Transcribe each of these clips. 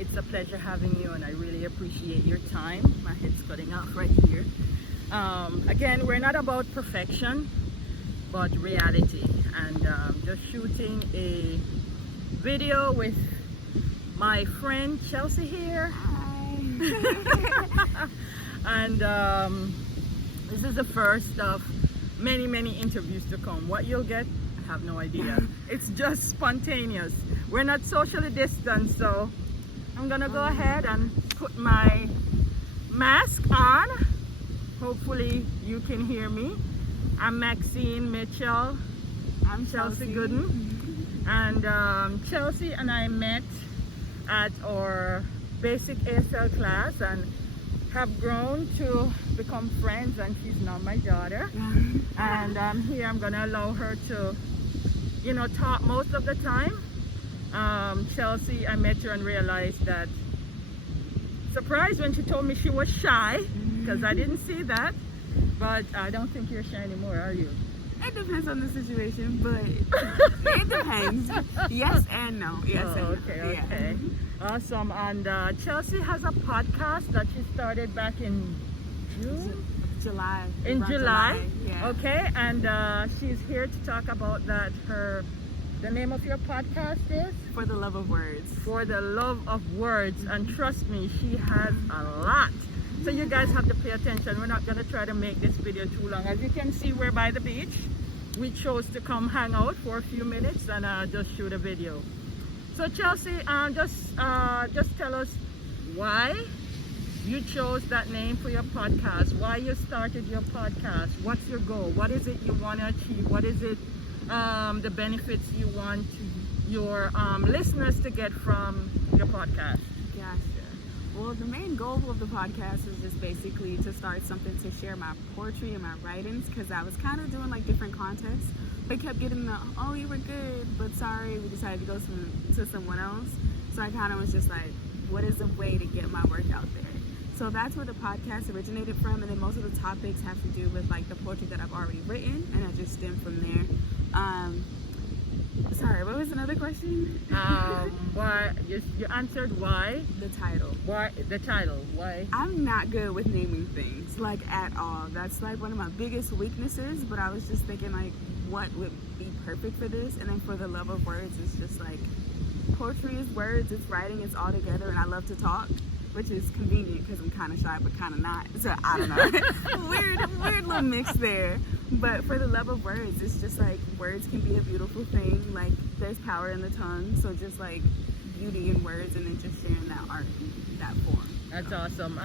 It's a pleasure having you, and I really appreciate your time. My head's cutting off right here. Again, we're not about perfection, but reality. And just shooting a video with my friend Chelsey here. Hi. And this is the first of many, many interviews to come. What you'll get, I have no idea. It's just spontaneous. We're not socially distanced, so I'm gonna go ahead and put my mask on. Hopefully you can hear me. I'm Maxine Mitchell. I'm Chelsey Chelsey Gooden. And Chelsey and I met at our basic ASL class and have grown to become friends, and she's now my daughter. And here I'm gonna allow her to, talk most of the time. Chelsey, I met her and realized that, surprised when she told me she was shy, because I didn't see that, but I don't think you're shy anymore, are you? It depends on the situation, but it depends. Yes and no. Yes and no. Okay. Yeah. Awesome. And Chelsey has a podcast that she started back in June? July. In July? Yeah. Okay, and she's here to talk about that. The name of your podcast is? For the Love of Words. For the Love of Words. And trust me, she has a lot. So you guys have to pay attention. We're not going to try to make this video too long. As you can see, we're by the beach. We chose to come hang out for a few minutes and just shoot a video. So Chelsey, just tell us why you chose that name for your podcast, why you started your podcast, what's your goal, what is it you want to achieve, what is it, the benefits you want your listeners to get from your podcast. Gotcha. Well, the main goal of the podcast is just basically to start something to share my poetry and my writings, because I was kind of doing like different contests, but kept getting the, oh, you were good, but sorry, we decided to go to someone else. So I kind of was just like, what is a way to get my work out there? So that's where the podcast originated from, and then most of the topics have to do with like the poetry that I've already written, and I just stem from there. Sorry, what was another question? Why you answered why The title. why the title why I'm not good with naming things, like at all. That's like one of my biggest weaknesses, but I was just thinking like what would be perfect for this, and then for the love of words, it's just like poetry is words, it's writing, it's all together, and I love to talk, which is convenient because I'm kind of shy but kind of not, so I don't know. weird little mix there. But for the love of words, it's just like words can be a beautiful thing, like there's power in the tongue, so just like beauty in words, and then just sharing that art in that form. That's awesome.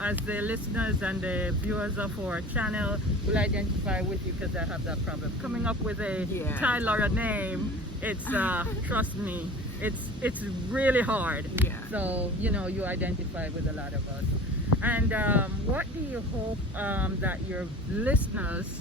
As the listeners and the viewers of our channel will identify with you, because I have that problem coming up with a title or a name. It's trust me, it's really hard. Yeah. So you identify with a lot of us. And what do you hope that your listeners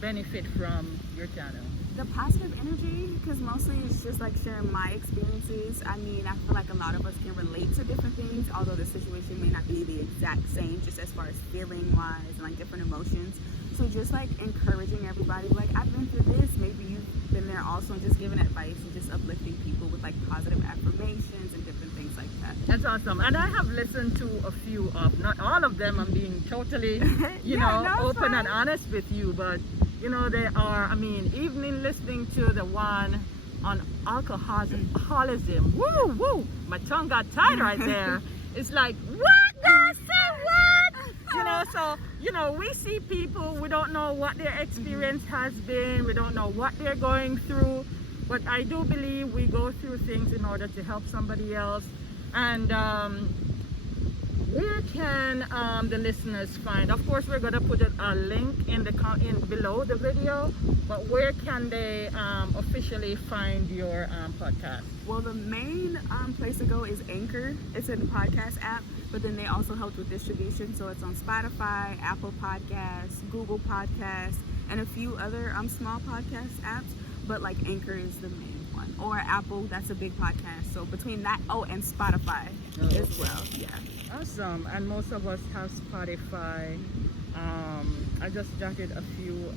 benefit from your channel? The positive energy, because mostly it's just like sharing my experiences. I mean, I feel like a lot of us can relate to different things, although the situation may not be the exact same, just as far as feeling wise and like different emotions. So just like encouraging everybody, like I've been through this, maybe you've been there also, and just giving advice and just uplifting people with like positive affirmations and different things like that. That's awesome. And I have listened to a few of, not all of them, I'm being totally, open and honest with you, but they are, even in listening to the one on alcoholism, woo, my tongue got tied right there. It's like, what, God said what? So, we see people, we don't know what their experience has been, we don't know what they're going through, but I do believe we go through things in order to help somebody else. And where can the listeners find? Of course, we're going to put a link in below the video, but where can they officially find your podcast? Well, the main place to go is Anchor. It's a podcast app, but then they also help with distribution, so it's on Spotify, Apple Podcasts, Google Podcasts, and a few other small podcast apps, but like Anchor is the main one, or Apple, that's a big podcast. So between that, and Spotify as well. Yeah. Awesome. And most of us have Spotify. I just jotted a few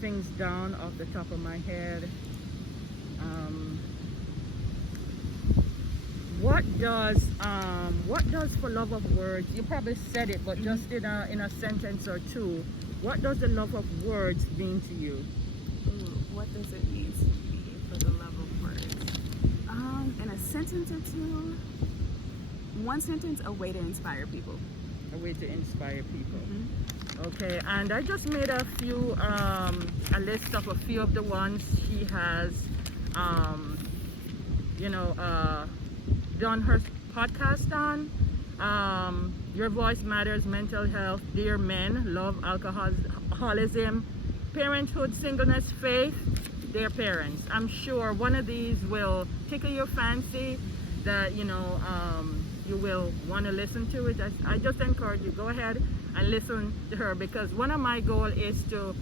things down off the top of my head. what does for love of words, you probably said it, but just in a sentence or two, what does the love of words mean to you? Ooh, what does it mean to me for the love of words? In a sentence or two, one sentence, a way to inspire people. A way to inspire people. Mm-hmm. Okay, and I just made a list of a few of the ones she has, done her podcast on. Your Voice Matters, Mental Health, Dear Men, Love, Alcoholism, Parenthood, Singleness, Faith, Dear Parents. I'm sure one of these will tickle your fancy, that you will want to listen to it. I just encourage you, go ahead and listen to her, because one of my goals is to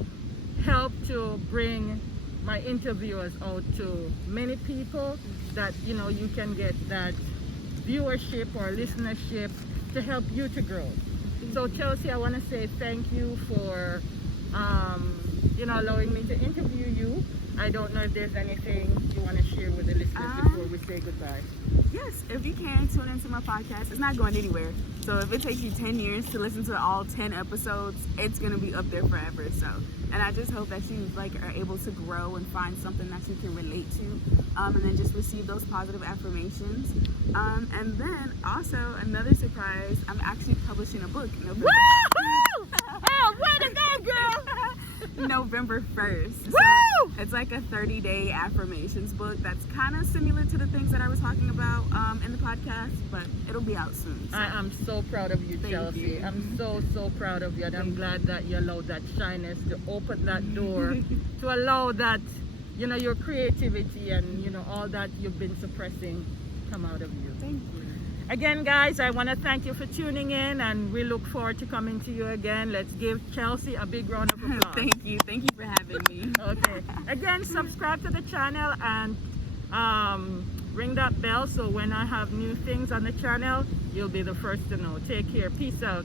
help to bring my interviewers out to many people, that you can get that viewership or listenership to help you to grow. So Chelsey, I want to say thank you for allowing me to interview you. I don't know if there's anything you want to share with the listeners before we say goodbye. Yes, if you can, tune into my podcast. It's not going anywhere. So if it takes you 10 years to listen to all 10 episodes, it's going to be up there forever. So, and I just hope that you are able to grow and find something that you can relate to, and then just receive those positive affirmations. And then also another surprise, I'm actually publishing a book. Woo-hoo! Oh, way to go, girl! November 1st. Woo! So it's like a 30-day affirmations book that's kind of similar to the things that I was talking about in the podcast, but it'll be out soon. So. I am so proud of you, Chelsey. You. I'm so proud of you, and I'm glad that you allowed that shyness to open that door to allow that, your creativity and, all that you've been suppressing come out of you. Thank you. Again, guys, I want to thank you for tuning in, and we look forward to coming to you again. Let's give Chelsey a big round of applause. Thank you for having me. Okay. Again, subscribe to the channel and ring that bell, so when I have new things on the channel, you'll be the first to know. Take care. Peace out.